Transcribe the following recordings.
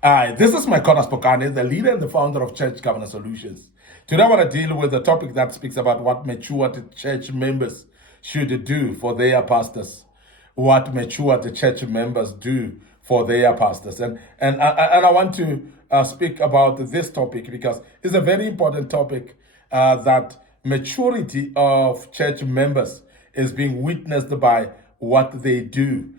Hi, this is Micornus Phokane, the leader and the founder of Church Governance Solutions. Today I want to deal with a topic that speaks about what matured church members should do for their pastors. What matured church members do for their pastors. And I want to speak about this topic because it's a very important topic that maturity of church members is being witnessed by what they do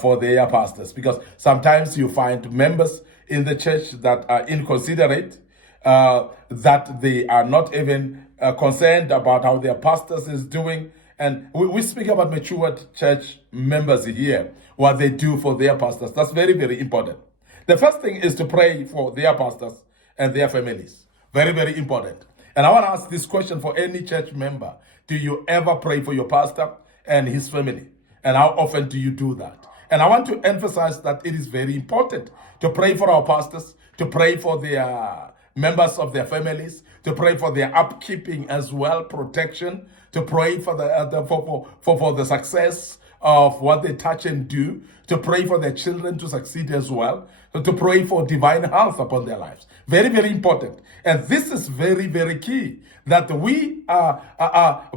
for their pastors. Because sometimes you find members in the church that are inconsiderate, that they are not even concerned about how their pastors is doing. And we speak about matured church members here, what they do for their pastors. That's very, very important. The first thing is to pray for their pastors and their families. Very, very important. And I want to ask this question for any church member. Do you ever pray for your pastor and his family? And how often do you do that? And I want to emphasize that it is very important to pray for our pastors, to pray for their members of their families, to pray for their upkeeping as well, protection, to pray for the success of what they touch and do, to pray for their children to succeed as well, to pray for divine health upon their lives. Very, very important. And this is very, very key that we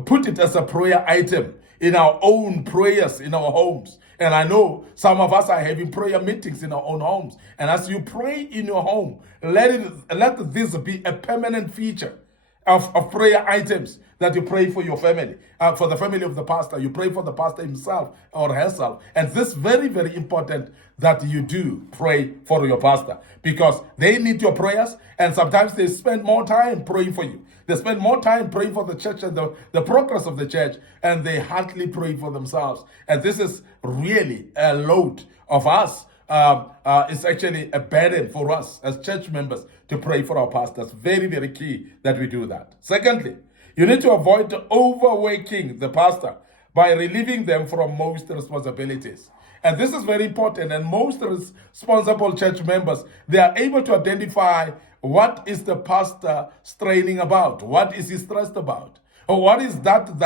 put it as a prayer item in our own prayers in our homes. And I know some of us are having prayer meetings in our own homes. And as you pray in your home, let this be a permanent feature of prayer items that you pray for your family, for the family of the pastor. You pray for the pastor himself or herself. And this is very, very important that you do pray for your pastor because they need your prayers. And sometimes they spend more time praying for you. They spend more time praying for the church and the progress of the church, and they hardly pray for themselves. And this is really a load of us. It's actually a burden for us as church members to pray for our pastors. Very, very key that we do that. Secondly, you need to avoid overworking the pastor by relieving them from most responsibilities. And this is very important. And most responsible church members, they are able to identify what is the pastor straining about? What is he stressed about? Or what is that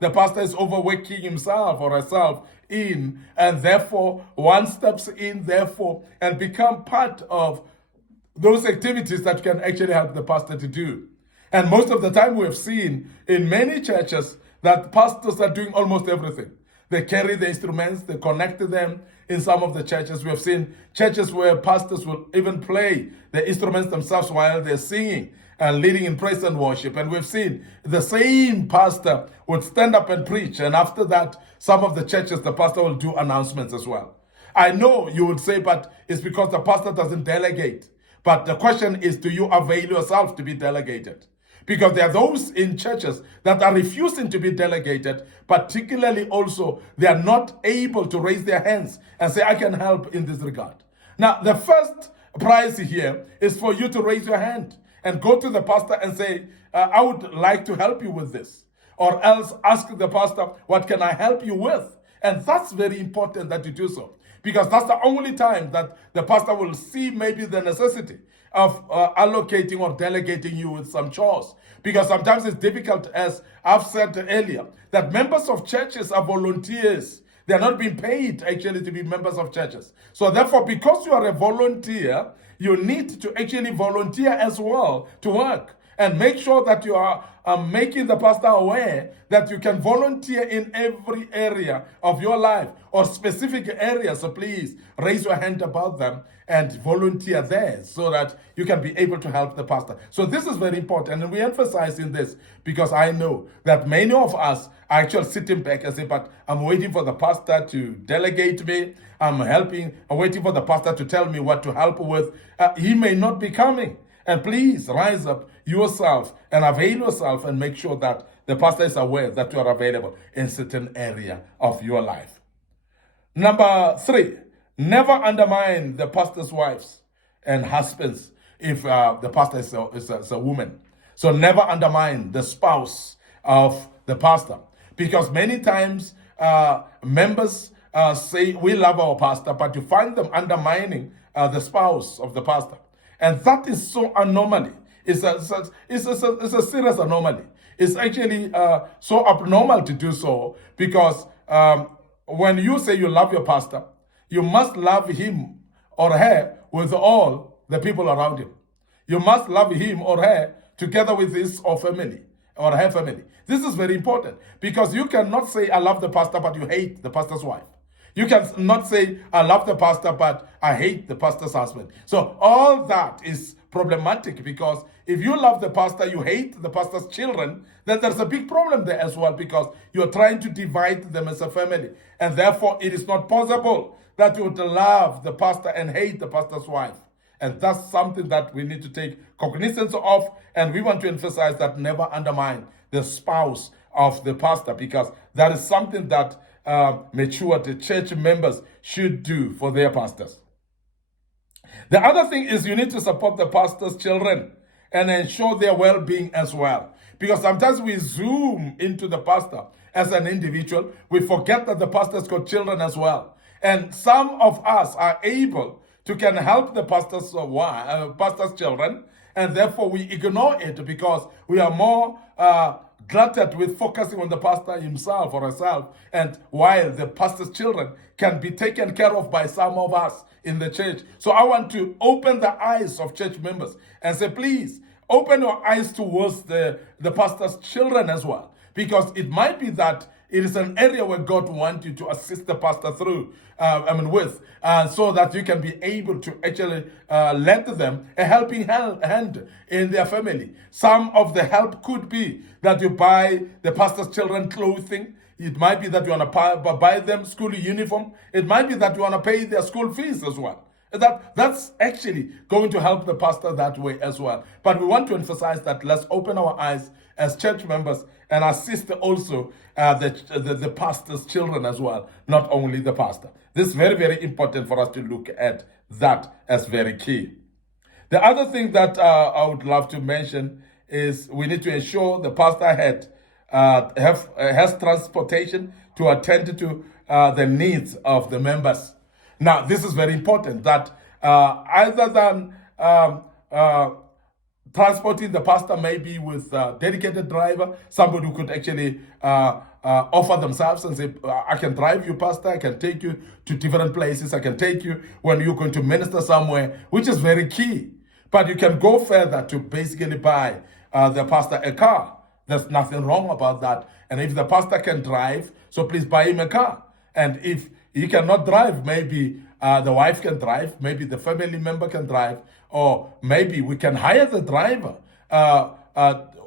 the pastor is overworking himself or herself in, and therefore one steps in, therefore, and become part of those activities that can actually help the pastor to do. And most of the time we have seen in many churches that pastors are doing almost everything. They carry the instruments, they connect to them. In some of the churches, we have seen churches where pastors will even play the instruments themselves while they're singing and leading in praise and worship. And we've seen the same pastor would stand up and preach. And after that, some of the churches, the pastor will do announcements as well. I know you would say, but it's because the pastor doesn't delegate. But the question is, do you avail yourself to be delegated? Because there are those in churches that are refusing to be delegated, particularly also they are not able to raise their hands and say, I can help in this regard. Now, the first prize here is for you to raise your hand and go to the pastor and say, I would like to help you with this. Or else ask the pastor, what can I help you with? And that's very important that you do so. Because that's the only time that the pastor will see maybe the necessity of allocating or delegating you with some chores. Because sometimes it's difficult, as I've said earlier, that members of churches are volunteers. They're not being paid actually to be members of churches. So therefore, because you are a volunteer, you need to actually volunteer as well to work. And make sure that you are making the pastor aware that you can volunteer in every area of your life or specific areas. So please raise your hand about them and volunteer there so that you can be able to help the pastor. So this is very important. And we emphasize in this because I know that many of us are actually sitting back and say, but I'm waiting for the pastor to delegate me. I'm waiting for the pastor to tell me what to help with. He may not be coming. And please rise up yourself and avail yourself and make sure that the pastor is aware that you are available in certain area of your life. Number 3, never undermine the pastor's wives and husbands if the pastor is a woman. So never undermine the spouse of the pastor. Because many times members say, we love our pastor, but you find them undermining the spouse of the pastor. And that is so anomaly. It's a serious anomaly. It's actually so abnormal to do so because when you say you love your pastor, you must love him or her with all the people around him. You must love him or her together with his or family or her family. This is very important because you cannot say, I love the pastor, but you hate the pastor's wife. You can not say, I love the pastor, but I hate the pastor's husband. So all that is problematic because if you love the pastor, you hate the pastor's children, then there's a big problem there as well because you're trying to divide them as a family. And therefore, it is not possible that you would love the pastor and hate the pastor's wife. And that's something that we need to take cognizance of. And we want to emphasize that never undermine the spouse of the pastor because that is something that mature church members should do for their pastors. The other thing is you need to support the pastor's children and ensure their well-being as well. Because sometimes we zoom into the pastor as an individual. We forget that the pastor's got children as well. And some of us are able to can help the pastor's children, and therefore we ignore it because we are more glutted with focusing on the pastor himself or herself, and while the pastor's children can be taken care of by some of us in the church. So I want to open the eyes of church members and say, please, open your eyes towards the pastor's children as well, because it might be that it is an area where God wants you to assist the pastor through, so that you can be able to actually lend them a helping hand in their family. Some of the help could be that you buy the pastor's children clothing. It might be that you want to buy them school uniform. It might be that you want to pay their school fees as well. That's actually going to help the pastor that way as well. But we want to emphasize that let's open our eyes as church members and assist also the pastor's children as well, not only the pastor. This is very, very important for us to look at that as very key. The other thing that I would love to mention is we need to ensure the pastor has transportation to attend to the needs of the members. Now, this is very important that either than transporting the pastor maybe with a dedicated driver, somebody who could actually offer themselves and say, I can drive you, pastor, I can take you to different places, I can take you when you're going to minister somewhere, which is very key. But you can go further to basically buy the pastor a car. There's nothing wrong about that. And if the pastor can drive, so please buy him a car. And if he cannot drive, maybe the wife can drive, maybe the family member can drive, or maybe we can hire the driver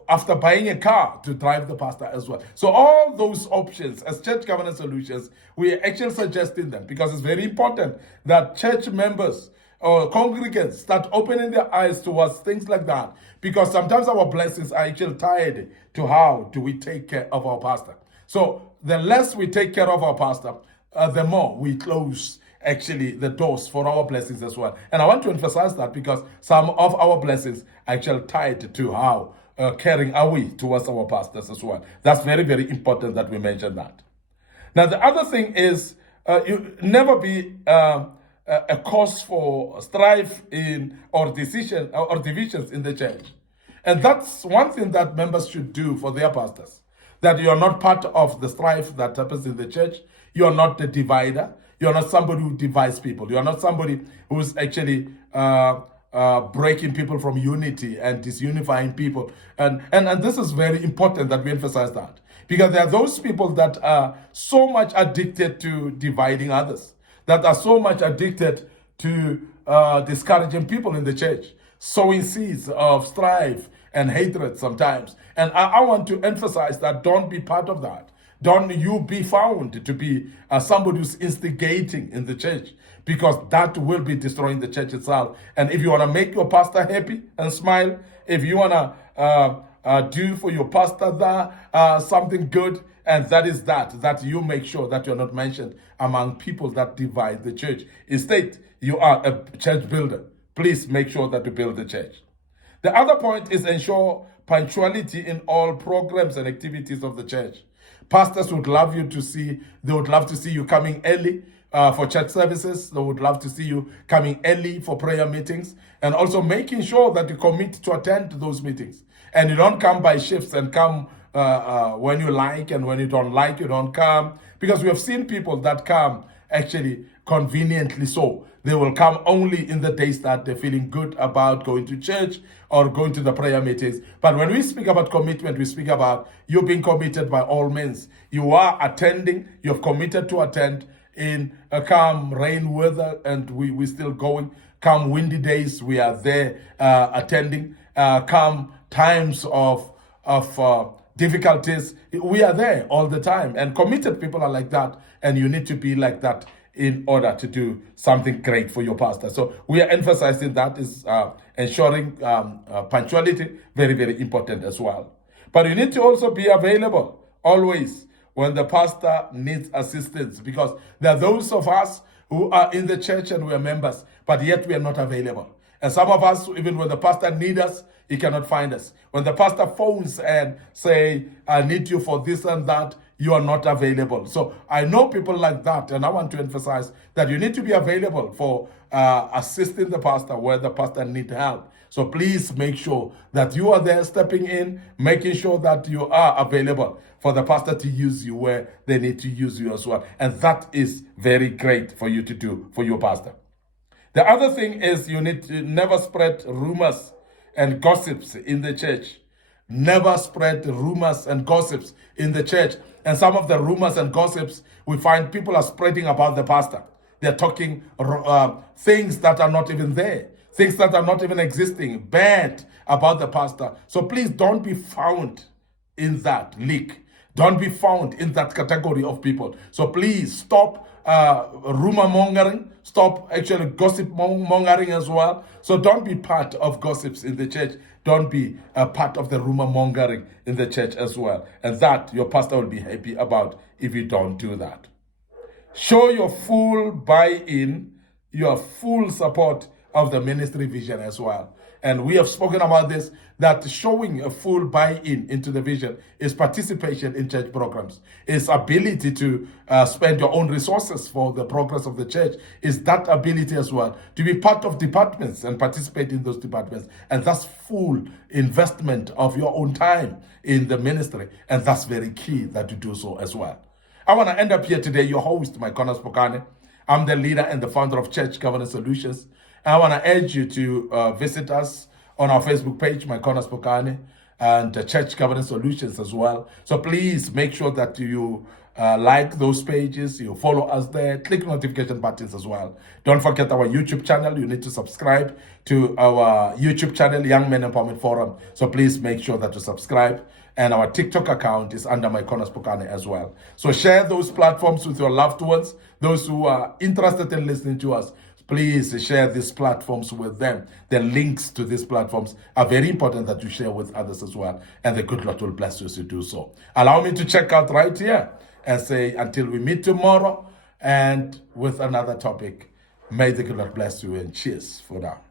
after buying a car to drive the pastor as well. So all those options as church governance solutions, we are actually suggesting them because it's very important that church members or congregants start opening their eyes towards things like that, because sometimes our blessings are actually tied to how do we take care of our pastor. So the less we take care of our pastor, the more we close actually the doors for our blessings as well. And I want to emphasize that because some of our blessings are actually tied to how caring are we towards our pastors as well. That's very, very important that we mention that. Now, the other thing is you never be a cause for strife in or divisions in the church. And that's one thing that members should do for their pastors, that you are not part of the strife that happens in the church. You are not the divider. You are not somebody who divides people. You are not somebody who is actually breaking people from unity and disunifying people. And this is very important that we emphasize that, because there are those people that are so much addicted to dividing others, that are so much addicted to discouraging people in the church, sowing seeds of strife and hatred sometimes. And I want to emphasize that don't be part of that. Don't you be found to be somebody who's instigating in the church, because that will be destroying the church itself. And if you want to make your pastor happy and smile, if you want to do for your pastor something good, and that is that you make sure that you're not mentioned among people that divide the church. Instead, you are a church builder. Please make sure that you build the church. The other point is ensure punctuality in all programs and activities of the church. Pastors would love to see you coming early for church services. They would love to see you coming early for prayer meetings, and also making sure that you commit to attend to those meetings. And you don't come by shifts and come when you like, and when you don't like, you don't come. Because we have seen people that come actually conveniently so. They will come only in the days that they're feeling good about going to church or going to the prayer meetings. But when we speak about commitment, we speak about you being committed by all means. You are attending, you've committed to attend in a calm rain weather, and we're still going. Come windy days, we are there attending. Come times of difficulties, we are there all the time. And committed people are like that, and you need to be like that in order to do something great for your pastor. So we are emphasizing that is ensuring punctuality, very, very important as well. But you need to also be available always when the pastor needs assistance, because there are those of us who are in the church and we are members, but yet we are not available. And some of us, even when the pastor needs us, he cannot find us. When the pastor phones and say, I need you for this and that, you are not available. So I know people like that, and I want to emphasize that you need to be available for assisting the pastor where the pastor needs help. So please make sure that you are there stepping in, making sure that you are available for the pastor to use you where they need to use you as well. And that is very great for you to do for your pastor. The other thing is you need to never spread rumors and gossips in the church. Never spread rumors and gossips in the church. And some of the rumors and gossips, we find people are spreading about the pastor. They're talking things that are not even there, things that are not even existing, bad about the pastor. So please don't be found in that league. Don't be found in that category of people. So please stop rumor mongering. Stop actually gossip mongering as well. So don't be part of gossips in the church. Don't be a part of the rumor mongering in the church as well. And that your pastor will be happy about if you don't do that. Show your full buy-in, your full support of the ministry vision as well. And we have spoken about this, that showing a full buy-in into the vision is participation in church programs, is ability to spend your own resources for the progress of the church, is that ability as well, to be part of departments and participate in those departments. And that's full investment of your own time in the ministry. And that's very key that you do so as well. I want to end up here today, your host, Micornus Phokane. I'm the leader and the founder of Church Governance Solutions. I want to urge you to visit us on our Facebook page, Micornus Phokane, and Church Governance Solutions as well. So please make sure that you like those pages, you follow us there, click notification buttons as well. Don't forget our YouTube channel. You need to subscribe to our YouTube channel, Young Men Empowerment Forum. So please make sure that you subscribe. And our TikTok account is under Micornus Phokane as well. So share those platforms with your loved ones, those who are interested in listening to us. Please share these platforms with them. The links to these platforms are very important that you share with others as well. And the good Lord will bless you as you do so. Allow me to check out right here and say until we meet tomorrow and with another topic, may the good Lord bless you and cheers for now.